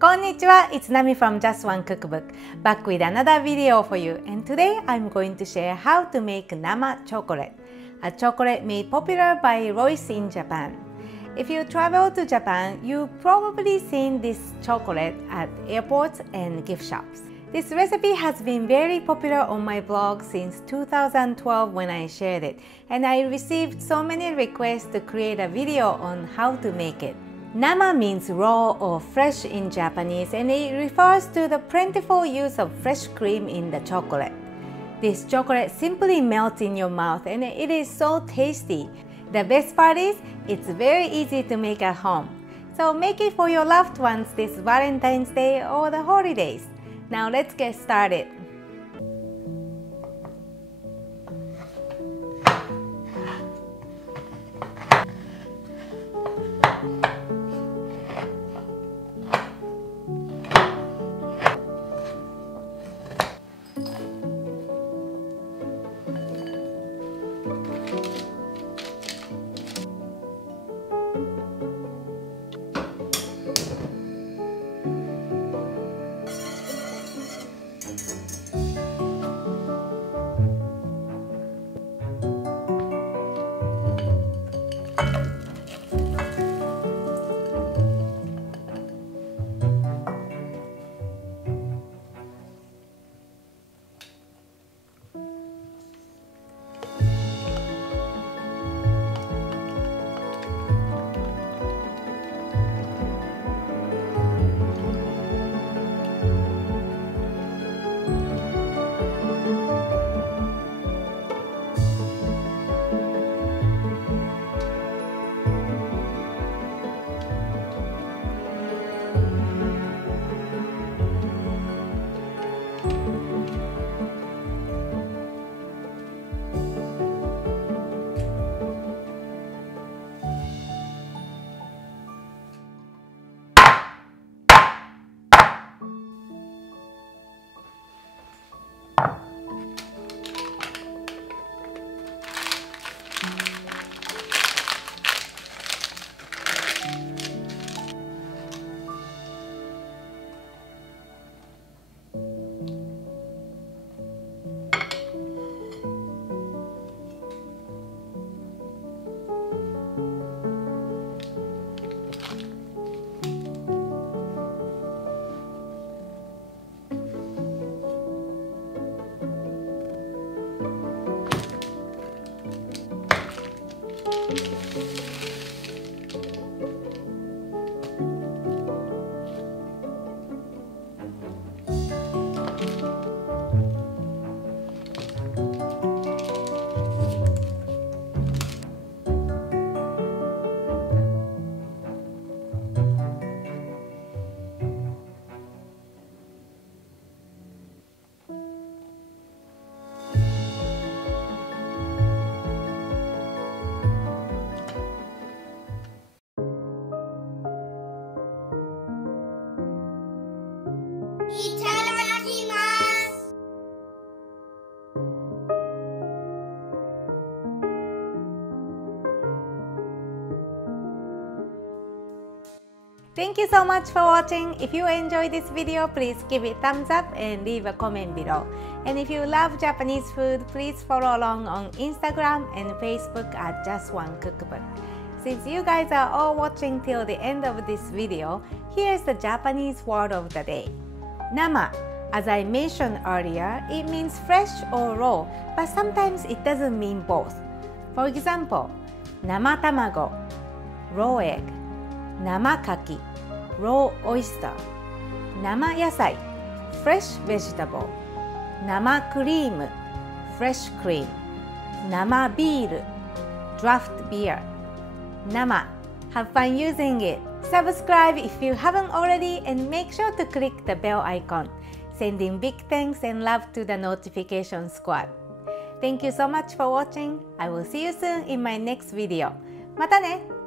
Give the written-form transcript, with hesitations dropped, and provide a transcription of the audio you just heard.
Konnichiwa, it's Nami from Just One Cookbook, back with another video for you. And today I'm going to share how to make Nama chocolate, a chocolate made popular by Royce in Japan. If you travel to Japan, you've probably seen this chocolate at airports and gift shops. This recipe has been very popular on my blog since 2012 when I shared it, and I received so many requests to create a video on how to make it. Nama means raw or fresh in Japanese, and it refers to the plentiful use of fresh cream in the chocolate. This chocolate simply melts in your mouth and it is so tasty. The best part is, it's very easy to make at home. So make it for your loved ones this Valentine's Day or the holidays. Now let's get started. Thank you so much for watching. If you enjoyed this video, please give it thumbs up and leave a comment below. And if you love Japanese food, please follow along on Instagram and Facebook at Just One Cookbook. Since you guys are all watching till the end of this video, here's the Japanese word of the day. Nama. As I mentioned earlier, it means fresh or raw, but sometimes it doesn't mean both. For example, nama tamago, raw egg, nama kaki, raw oyster, nama yasai, fresh vegetable, nama cream, fresh cream, nama beer, draft beer, nama. Have fun using it. Subscribe if you haven't already and make sure to click the bell icon. Sending big thanks and love to the notification squad. Thank you so much for watching. I will see you soon in my next video. またね!